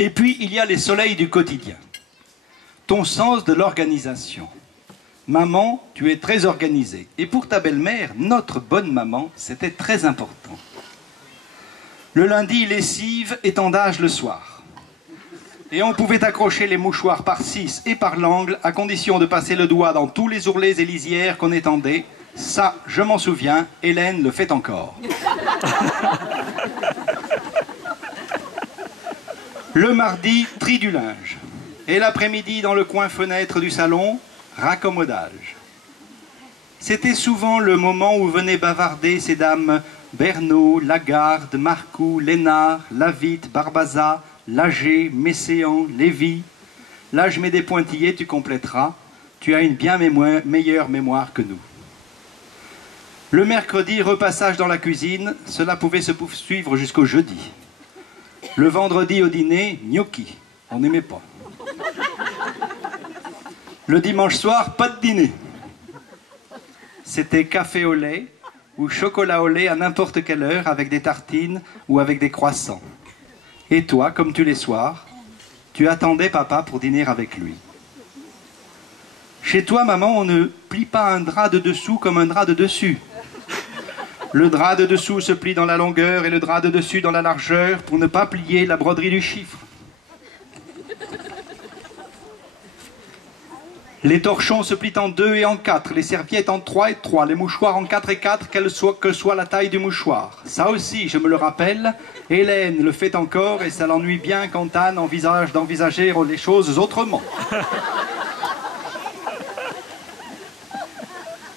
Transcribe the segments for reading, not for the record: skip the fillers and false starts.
Et puis, il y a les soleils du quotidien. Ton sens de l'organisation. Maman, tu es très organisée. Et pour ta belle-mère, notre bonne maman, c'était très important. Le lundi, lessive, étendage le soir. Et on pouvait accrocher les mouchoirs par 6 et par l'angle, à condition de passer le doigt dans tous les ourlets et lisières qu'on étendait. Ça, je m'en souviens, Hélène le fait encore. Le mardi, tri du linge. Et l'après-midi, dans le coin fenêtre du salon, raccommodage. C'était souvent le moment où venaient bavarder ces dames Bernot, Lagarde, Marcoux, Lénard, Lavitte, Barbaza, Lager, Messéan, Lévy. Là, je mets des pointillés, tu compléteras. Tu as une bien meilleure mémoire que nous. Le mercredi, repassage dans la cuisine. Cela pouvait se poursuivre jusqu'au jeudi. Le vendredi au dîner, gnocchi. On n'aimait pas. Le dimanche soir, pas de dîner. C'était café au lait ou chocolat au lait à n'importe quelle heure avec des tartines ou avec des croissants. Et toi, comme tous les soirs, tu attendais papa pour dîner avec lui. Chez toi, maman, on ne plie pas un drap de dessous comme un drap de dessus. Le drap de dessous se plie dans la longueur et le drap de dessus dans la largeur pour ne pas plier la broderie du chiffre. Les torchons se plient en 2 et en 4, les serviettes en 3 et 3, les mouchoirs en 4 et 4, que soit la taille du mouchoir. Ça aussi, je me le rappelle, Hélène le fait encore et ça l'ennuie bien quand Anne envisage d'envisager les choses autrement.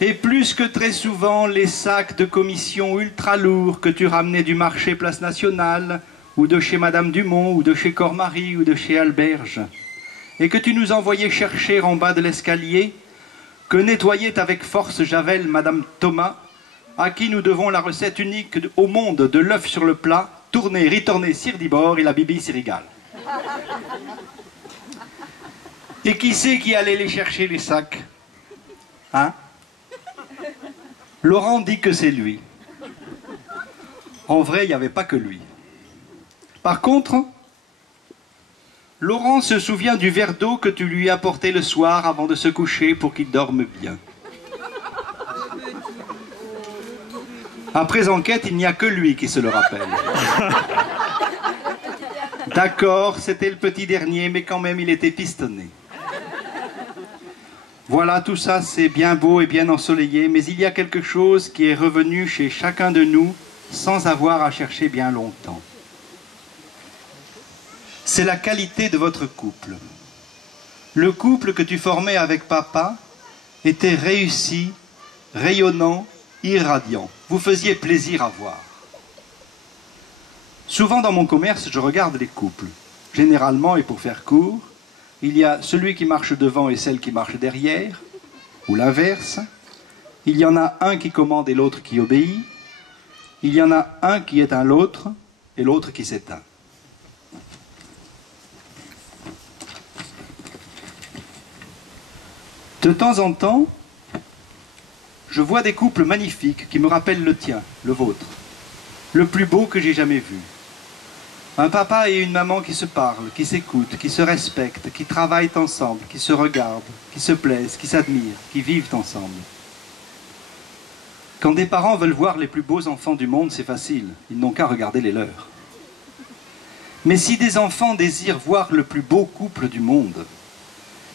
Et plus que très souvent, les sacs de commission ultra lourds que tu ramenais du marché Place Nationale, ou de chez Madame Dumont, ou de chez Cormarie, ou de chez Alberge, et que tu nous envoyais chercher en bas de l'escalier, que nettoyait avec force Javel Madame Thomas, à qui nous devons la recette unique au monde de l'œuf sur le plat, tourné, ritourné, cirdibord, et la bibi s'y régale. Et qui c'est qui allait les chercher les sacs? Hein? Laurent dit que c'est lui. En vrai, il n'y avait pas que lui. Par contre, Laurent se souvient du verre d'eau que tu lui apportais le soir avant de se coucher pour qu'il dorme bien. Après enquête, il n'y a que lui qui se le rappelle. D'accord, c'était le petit dernier, mais quand même, il était pistonné. Voilà, tout ça, c'est bien beau et bien ensoleillé, mais il y a quelque chose qui est revenu chez chacun de nous sans avoir à chercher bien longtemps. C'est la qualité de votre couple. Le couple que tu formais avec papa était réussi, rayonnant, irradiant. Vous faisiez plaisir à voir. Souvent dans mon commerce, je regarde les couples. Généralement, et pour faire court, il y a celui qui marche devant et celle qui marche derrière, ou l'inverse. Il y en a un qui commande et l'autre qui obéit. Il y en a un qui éteint l'autre et l'autre qui s'éteint. De temps en temps, je vois des couples magnifiques qui me rappellent le tien, le vôtre, le plus beau que j'ai jamais vu. Un papa et une maman qui se parlent, qui s'écoutent, qui se respectent, qui travaillent ensemble, qui se regardent, qui se plaisent, qui s'admirent, qui vivent ensemble. Quand des parents veulent voir les plus beaux enfants du monde, c'est facile, ils n'ont qu'à regarder les leurs. Mais si des enfants désirent voir le plus beau couple du monde,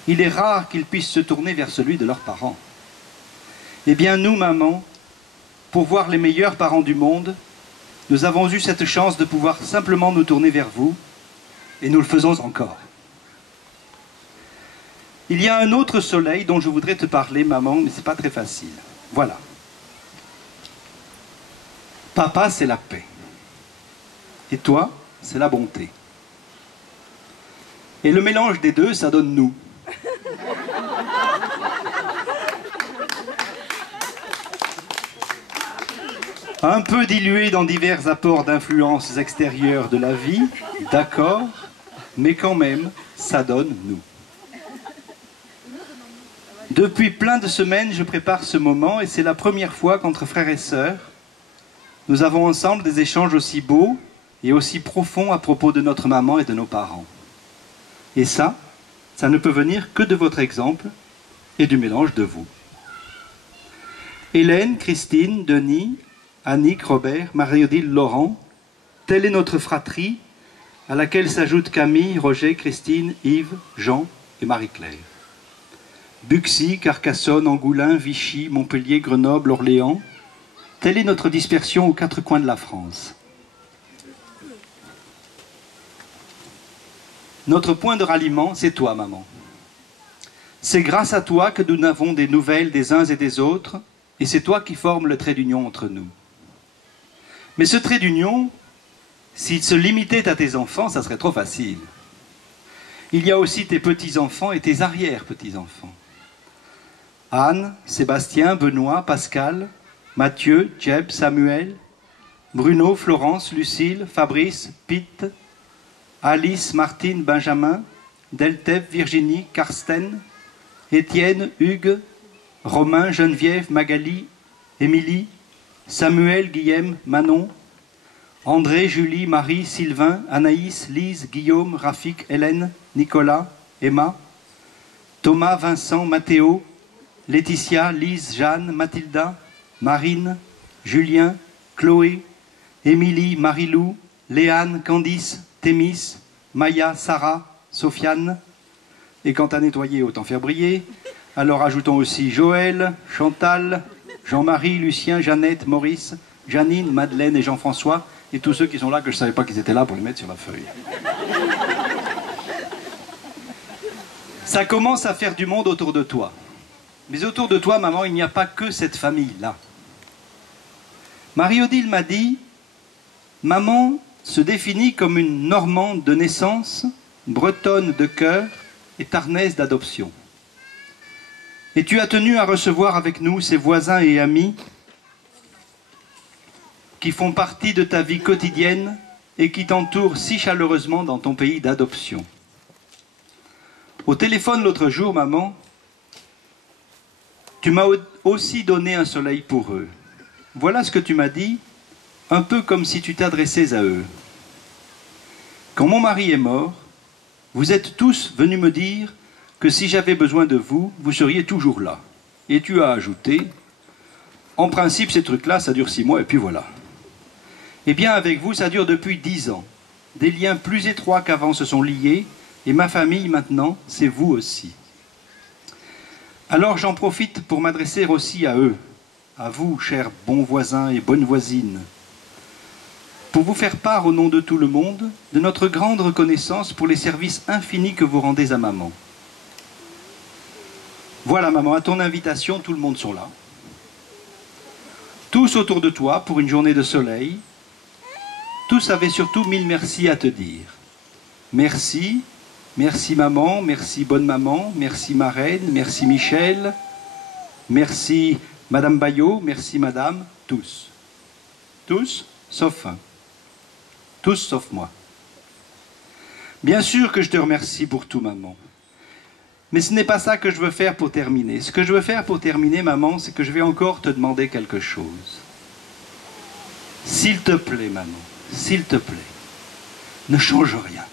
il est rare qu'ils puissent se tourner vers celui de leurs parents. Eh bien, nous, maman, pour voir les meilleurs parents du monde, nous avons eu cette chance de pouvoir simplement nous tourner vers vous, et nous le faisons encore. Il y a un autre soleil dont je voudrais te parler, maman, mais ce n'est pas très facile. Voilà. Papa, c'est la paix. Et toi, c'est la bonté. Et le mélange des deux, ça donne nous. Un peu dilué dans divers apports d'influences extérieures de la vie, d'accord, mais quand même, ça donne nous. Depuis plein de semaines, je prépare ce moment et c'est la première fois qu'entre frères et sœurs, nous avons ensemble des échanges aussi beaux et aussi profonds à propos de notre maman et de nos parents. Et ça ne peut venir que de votre exemple et du mélange de vous. Hélène, Christine, Denis, Annick, Robert, Marie-Odile, Laurent, telle est notre fratrie, à laquelle s'ajoutent Camille, Roger, Christine, Yves, Jean et Marie-Claire. Buxy, Carcassonne, Angoulins, Vichy, Montpellier, Grenoble, Orléans, telle est notre dispersion aux quatre coins de la France. Notre point de ralliement, c'est toi, maman. C'est grâce à toi que nous avons des nouvelles des uns et des autres, et c'est toi qui formes le trait d'union entre nous. Mais ce trait d'union, s'il se limitait à tes enfants, ça serait trop facile. Il y a aussi tes petits-enfants et tes arrière-petits-enfants. Anne, Sébastien, Benoît, Pascal, Mathieu, Jeb, Samuel, Bruno, Florence, Lucille, Fabrice, Pete, Alice, Martine, Benjamin, Deltep, Virginie, Karsten, Étienne, Hugues, Romain, Geneviève, Magali, Émilie, Samuel, Guillaume, Manon, André, Julie, Marie, Sylvain, Anaïs, Lise, Guillaume, Rafik, Hélène, Nicolas, Emma, Thomas, Vincent, Mathéo, Laetitia, Lise, Jeanne, Mathilda, Marine, Julien, Chloé, Émilie, Marie-Lou, Léane, Candice, Thémis, Maya, Sarah, Sofiane. Et quant à nettoyer, autant faire briller. Alors ajoutons aussi Joël, Chantal, Jean-Marie, Lucien, Jeannette, Maurice, Janine, Madeleine et Jean-François. Et tous ceux qui sont là que je ne savais pas qu'ils étaient là pour les mettre sur la feuille. Ça commence à faire du monde autour de toi. Mais autour de toi, maman, il n'y a pas que cette famille-là. Marie-Odile m'a dit, maman se définit comme une Normande de naissance, bretonne de cœur et tarnaise d'adoption. Et tu as tenu à recevoir avec nous ses voisins et amis qui font partie de ta vie quotidienne et qui t'entourent si chaleureusement dans ton pays d'adoption. Au téléphone l'autre jour, maman, tu m'as aussi donné un soleil pour eux. Voilà ce que tu m'as dit, un peu comme si tu t'adressais à eux. Quand mon mari est mort, vous êtes tous venus me dire que si j'avais besoin de vous, vous seriez toujours là. Et tu as ajouté, en principe ces trucs-là, ça dure 6 mois et puis voilà. Eh bien avec vous, ça dure depuis 10 ans. Des liens plus étroits qu'avant se sont liés, et ma famille maintenant, c'est vous aussi. Alors j'en profite pour m'adresser aussi à eux, à vous, chers bons voisins et bonnes voisines, pour vous faire part au nom de tout le monde de notre grande reconnaissance pour les services infinis que vous rendez à maman. Voilà maman, à ton invitation, tout le monde sont là. Tous autour de toi pour une journée de soleil. Tous avaient surtout 1000 merci à te dire. Merci, merci maman, merci bonne maman, merci marraine, merci Michel, merci madame Bayot, merci madame, tous. Tous, sauf un. Tous sauf moi. Bien sûr que je te remercie pour tout, maman. Mais ce n'est pas ça que je veux faire pour terminer. Ce que je veux faire pour terminer, maman, c'est que je vais encore te demander quelque chose. S'il te plaît, maman, s'il te plaît, ne change rien.